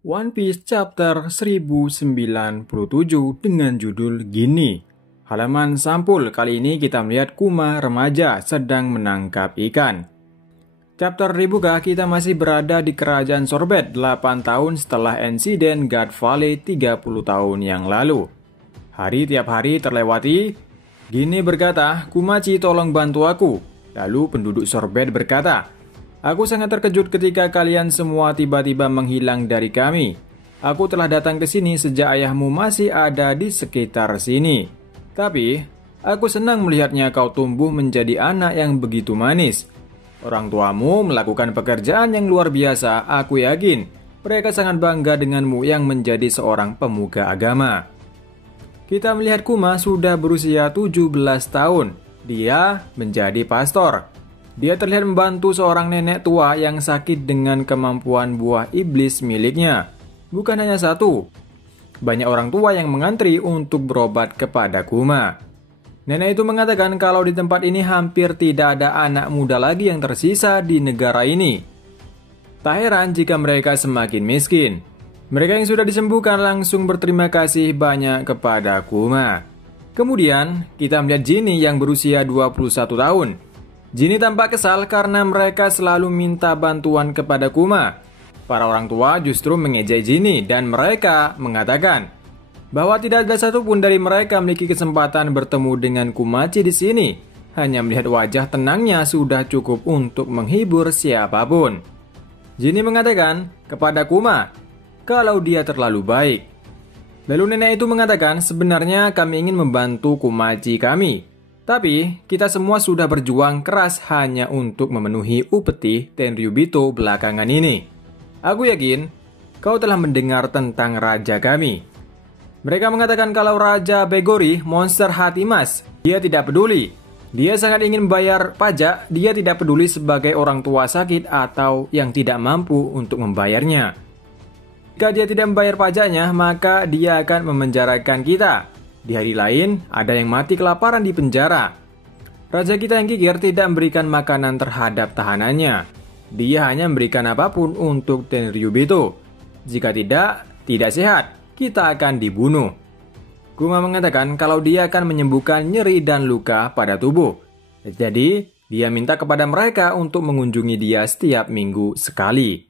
One Piece chapter 1097 dengan judul gini. Halaman sampul kali ini kita melihat Kuma remaja sedang menangkap ikan. Chapter dibuka kita masih berada di kerajaan Sorbet 8 tahun setelah insiden God Valley 30 tahun yang lalu. Hari tiap hari terlewati. Gini berkata, "Kumaci tolong bantu aku." Lalu penduduk Sorbet berkata, "Aku sangat terkejut ketika kalian semua tiba-tiba menghilang dari kami. Aku telah datang ke sini sejak ayahmu masih ada di sekitar sini. Tapi, aku senang melihatnya kau tumbuh menjadi anak yang begitu manis. Orang tuamu melakukan pekerjaan yang luar biasa, aku yakin. Mereka sangat bangga denganmu yang menjadi seorang pemuka agama." Kita melihat Kuma sudah berusia 17 tahun. Dia menjadi pastor. Dia terlihat membantu seorang nenek tua yang sakit dengan kemampuan buah iblis miliknya. Bukan hanya satu. Banyak orang tua yang mengantri untuk berobat kepada Kuma. Nenek itu mengatakan kalau di tempat ini hampir tidak ada anak muda lagi yang tersisa di negara ini. Tak heran jika mereka semakin miskin. Mereka yang sudah disembuhkan langsung berterima kasih banyak kepada Kuma. Kemudian, kita melihat Jinny yang berusia 21 tahun. Jinny tampak kesal karena mereka selalu minta bantuan kepada Kuma. Para orang tua justru mengejek Jinny dan mereka mengatakan bahwa tidak ada satupun dari mereka memiliki kesempatan bertemu dengan Kumaci di sini. Hanya melihat wajah tenangnya sudah cukup untuk menghibur siapapun. Jinny mengatakan kepada Kuma kalau dia terlalu baik. Lalu nenek itu mengatakan sebenarnya kami ingin membantu Kumaci kami. Tapi, kita semua sudah berjuang keras hanya untuk memenuhi upeti Tenryubito belakangan ini. Aku yakin, kau telah mendengar tentang raja kami. Mereka mengatakan kalau Raja Begori monster hati emas. Dia tidak peduli. Dia sangat ingin membayar pajak. Dia tidak peduli sebagai orang tua sakit atau yang tidak mampu untuk membayarnya. Jika dia tidak membayar pajaknya, maka dia akan memenjarakan kita. Di hari lain, ada yang mati kelaparan di penjara. Raja kita yang kikir tidak memberikan makanan terhadap tahanannya. Dia hanya memberikan apapun untuk Tenryubito. Jika tidak sehat, kita akan dibunuh. Kuma mengatakan kalau dia akan menyembuhkan nyeri dan luka pada tubuh. Jadi, dia minta kepada mereka untuk mengunjungi dia setiap minggu sekali.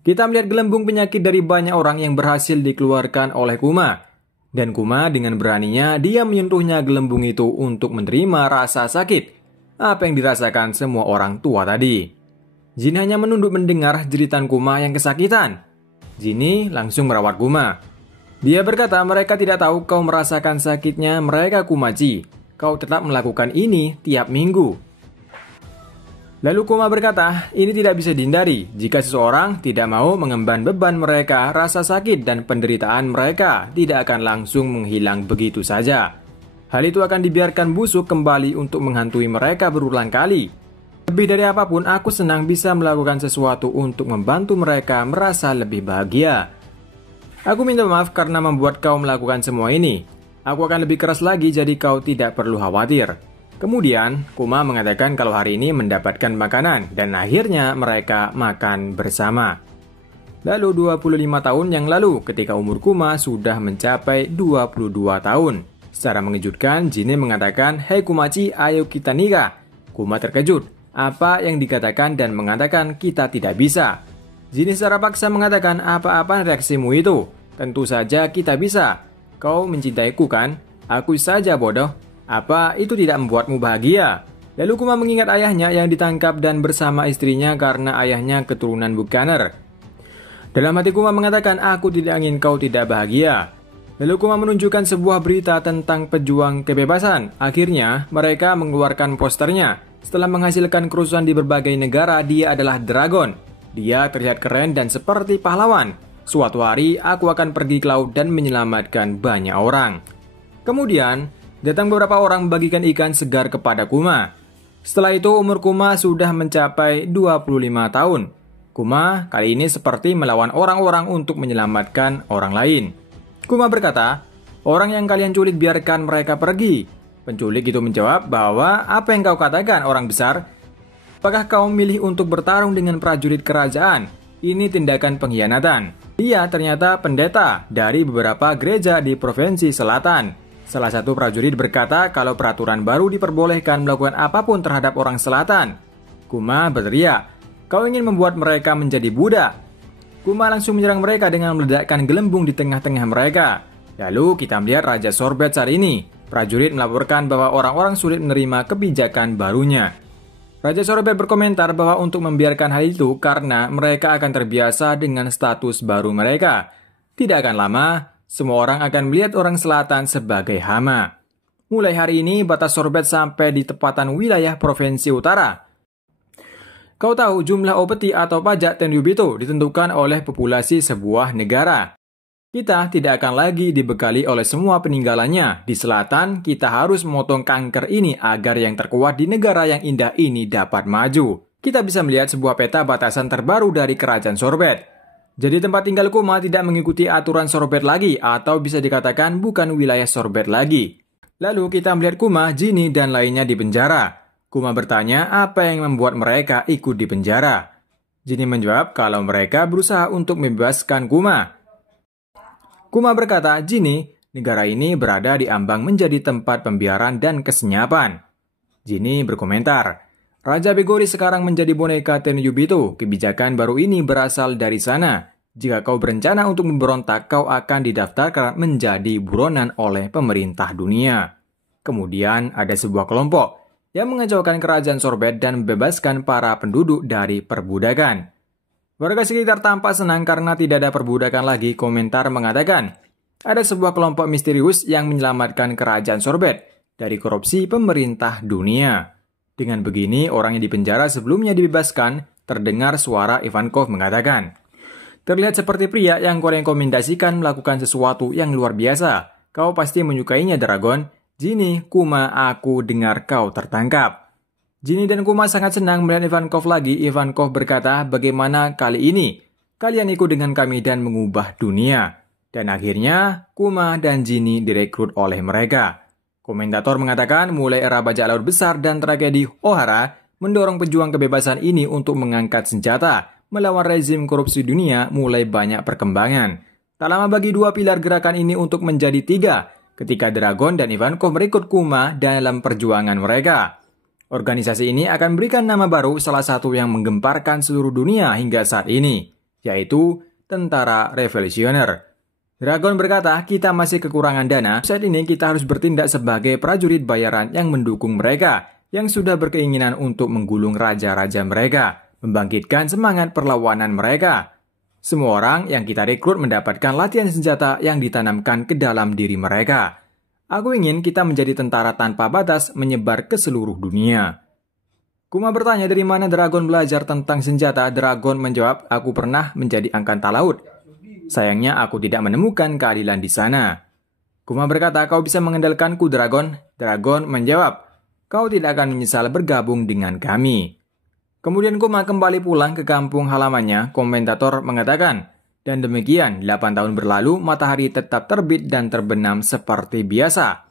Kita melihat gelembung penyakit dari banyak orang yang berhasil dikeluarkan oleh Kuma. Dan Kuma dengan beraninya dia menyentuhnya gelembung itu untuk menerima rasa sakit. Apa yang dirasakan semua orang tua tadi. Jin hanya menunduk mendengar jeritan Kuma yang kesakitan. Jinny langsung merawat Kuma. Dia berkata mereka tidak tahu kau merasakan sakitnya mereka Kumaci. Kau tetap melakukan ini tiap minggu. Lalu Kuma berkata, ini tidak bisa dihindari. Jika seseorang tidak mau mengemban beban mereka, rasa sakit dan penderitaan mereka tidak akan langsung menghilang begitu saja. Hal itu akan dibiarkan busuk kembali untuk menghantui mereka berulang kali. Lebih dari apapun, aku senang bisa melakukan sesuatu untuk membantu mereka merasa lebih bahagia. Aku minta maaf karena membuat kau melakukan semua ini. Aku akan lebih keras lagi jadi kau tidak perlu khawatir. Kemudian, Kuma mengatakan kalau hari ini mendapatkan makanan dan akhirnya mereka makan bersama. Lalu 25 tahun yang lalu ketika umur Kuma sudah mencapai 22 tahun. Secara mengejutkan, Jinny mengatakan, "Hei Kumaci, ayo kita nikah." Kuma terkejut. Apa yang dikatakan dan mengatakan kita tidak bisa. Jinny secara paksa mengatakan, "Apa-apa reaksimu itu? Tentu saja kita bisa. Kau mencintaiku kan? Aku saja bodoh. Apa itu tidak membuatmu bahagia?" Lalu Kuma mengingat ayahnya yang ditangkap dan bersama istrinya karena ayahnya keturunan Bukaner. Dalam hati Kuma mengatakan, "Aku tidak ingin kau tidak bahagia." Lalu Kuma menunjukkan sebuah berita tentang pejuang kebebasan. Akhirnya, mereka mengeluarkan posternya. Setelah menghasilkan kerusuhan di berbagai negara, dia adalah dragon. Dia terlihat keren dan seperti pahlawan. Suatu hari, aku akan pergi ke laut dan menyelamatkan banyak orang. Kemudian, datang beberapa orang membagikan ikan segar kepada Kuma. Setelah itu umur Kuma sudah mencapai 25 tahun. Kuma kali ini seperti melawan orang-orang untuk menyelamatkan orang lain. Kuma berkata, "Orang yang kalian culik biarkan mereka pergi." Penculik itu menjawab bahwa apa yang kau katakan orang besar? Apakah kau memilih untuk bertarung dengan prajurit kerajaan? Ini tindakan pengkhianatan. Dia ternyata pendeta dari beberapa gereja di provinsi selatan. Salah satu prajurit berkata kalau peraturan baru diperbolehkan melakukan apapun terhadap orang selatan. Kuma berteriak, "Kau ingin membuat mereka menjadi budak?" Kuma langsung menyerang mereka dengan meledakkan gelembung di tengah-tengah mereka. Lalu kita melihat Raja Sorbet saat ini. Prajurit melaporkan bahwa orang-orang sulit menerima kebijakan barunya. Raja Sorbet berkomentar bahwa untuk membiarkan hal itu karena mereka akan terbiasa dengan status baru mereka. Tidak akan lama, semua orang akan melihat orang selatan sebagai hama. Mulai hari ini, batas Sorbet sampai di tepatan wilayah provinsi utara. Kau tahu jumlah upeti atau pajak Tenryubito ditentukan oleh populasi sebuah negara. Kita tidak akan lagi dibekali oleh semua peninggalannya. Di selatan, kita harus memotong kanker ini agar yang terkuat di negara yang indah ini dapat maju. Kita bisa melihat sebuah peta batasan terbaru dari kerajaan Sorbet. Jadi tempat tinggal Kuma tidak mengikuti aturan Sorbet lagi, atau bisa dikatakan bukan wilayah Sorbet lagi. Lalu kita melihat Kuma, Jinny, dan lainnya di penjara. Kuma bertanya apa yang membuat mereka ikut di penjara. Jinny menjawab kalau mereka berusaha untuk membebaskan Kuma. Kuma berkata, "Jinny, negara ini berada di ambang menjadi tempat pembiaran dan kesenyapan." Jinny berkomentar, "Raja Begori sekarang menjadi boneka Tenryubito. Kebijakan baru ini berasal dari sana. Jika kau berencana untuk memberontak, kau akan didaftarkan menjadi buronan oleh pemerintah dunia." Kemudian ada sebuah kelompok yang mengacaukan kerajaan Sorbet dan membebaskan para penduduk dari perbudakan. Warga sekitar tampak senang karena tidak ada perbudakan lagi. Komentar mengatakan, ada sebuah kelompok misterius yang menyelamatkan kerajaan Sorbet dari korupsi pemerintah dunia. Dengan begini, orang yang dipenjara sebelumnya dibebaskan. Terdengar suara Ivankov mengatakan, "Terlihat seperti pria yang kau rekomendasikan melakukan sesuatu yang luar biasa. Kau pasti menyukainya, Dragon. Jinny, Kuma, aku dengar kau tertangkap." Jinny dan Kuma sangat senang melihat Ivankov lagi. Ivankov berkata, "Bagaimana kali ini? Kalian ikut dengan kami dan mengubah dunia." Dan akhirnya, Kuma dan Jinny direkrut oleh mereka. Komentator mengatakan mulai era bajak laut besar dan tragedi Ohara mendorong pejuang kebebasan ini untuk mengangkat senjata melawan rezim korupsi dunia mulai banyak perkembangan. Tak lama bagi dua pilar gerakan ini untuk menjadi tiga ketika Dragon dan Ivankov merekrut Kuma dalam perjuangan mereka. Organisasi ini akan berikan nama baru salah satu yang menggemparkan seluruh dunia hingga saat ini, yaitu Tentara Revolusioner. Dragon berkata, "Kita masih kekurangan dana. Saat ini kita harus bertindak sebagai prajurit bayaran yang mendukung mereka, yang sudah berkeinginan untuk menggulung raja-raja mereka, membangkitkan semangat perlawanan mereka. Semua orang yang kita rekrut mendapatkan latihan senjata yang ditanamkan ke dalam diri mereka. Aku ingin kita menjadi tentara tanpa batas menyebar ke seluruh dunia." Kuma bertanya dari mana Dragon belajar tentang senjata. Dragon menjawab, "Aku pernah menjadi angkatan laut. Sayangnya aku tidak menemukan keadilan di sana." Kuma berkata, "Kau bisa mengandalkanku, Dragon." Dragon menjawab, "Kau tidak akan menyesal bergabung dengan kami." Kemudian Kuma kembali pulang ke kampung halamannya. Komentator mengatakan, dan demikian 8 tahun berlalu, matahari tetap terbit dan terbenam seperti biasa.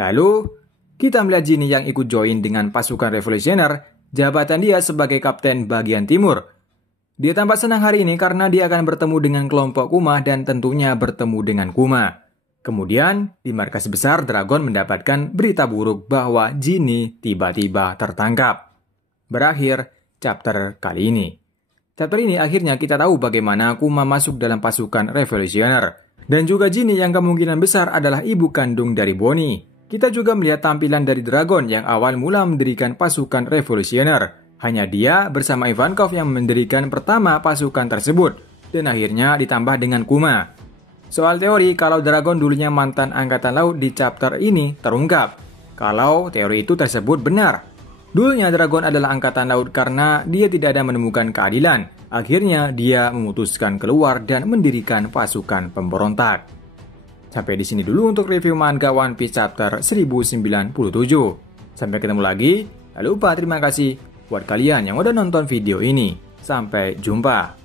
Lalu, kita melihat Jinny yang ikut join dengan pasukan revolusioner, jabatan dia sebagai kapten bagian timur. Dia tampak senang hari ini karena dia akan bertemu dengan kelompok Kuma dan tentunya bertemu dengan Kuma. Kemudian, di markas besar, Dragon mendapatkan berita buruk bahwa Jinny tiba-tiba tertangkap. Berakhir chapter kali ini. Chapter ini akhirnya kita tahu bagaimana Kuma masuk dalam pasukan revolusioner. Dan juga Jinny yang kemungkinan besar adalah ibu kandung dari Bonnie. Kita juga melihat tampilan dari Dragon yang awal mula mendirikan pasukan revolusioner. Hanya dia bersama Ivankov yang mendirikan pertama pasukan tersebut. Dan akhirnya ditambah dengan Kuma. Soal teori kalau Dragon dulunya mantan angkatan laut di chapter ini terungkap. Kalau teori itu tersebut benar. Dulunya Dragon adalah angkatan laut karena dia tidak ada menemukan keadilan. Akhirnya dia memutuskan keluar dan mendirikan pasukan pemberontak. Sampai di sini dulu untuk review manga One Piece chapter 1097. Sampai ketemu lagi. Jangan lupa terima kasih buat kalian yang udah nonton video ini. Sampai jumpa.